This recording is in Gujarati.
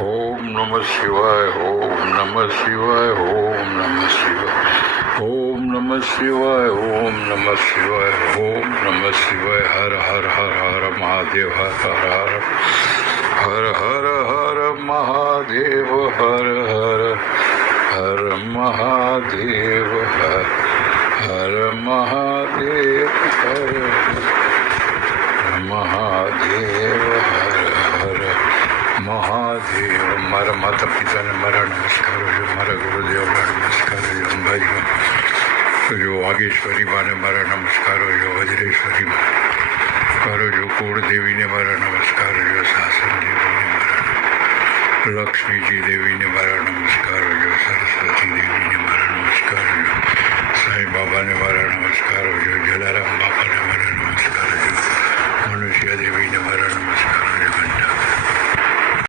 ઓમ નમઃ શિવાય. ઓમ નમઃ શિવાય. ઓમ નમઃ શિવાય. ઓમ નમઃ શિવાય. ઓમ નમઃ શિવાય. ઓમ નમઃ શિવાય. હર હર હર હર મહાદેવ. હર હર હર હર હર હર મહાદેવ. હર હર હર મહાદેવ. હર હર મહાદેવ. હર મહાદેવ. હર હર મહાદેવ. મારા માતા પિતાને મારા નમસ્કારો છે. મારા ગુરુદેવને નમસ્કારો છે. અંબાજી જો વાગેશ્વરી માને મારા નમસ્કારો છે. વજ્રેશ્વરી કરો છો. કુળદેવીને મારા નમસ્કારો છે. સાસન દેવીને મારા લક્ષ્મીજી દેવીને મારા નમસ્કારો છે. સરસ્વતી દેવીને મારા નમસ્કારો છે. સાંઈ બાબાને મારા નમસ્કારો છે. જલારામ બાપાને મારા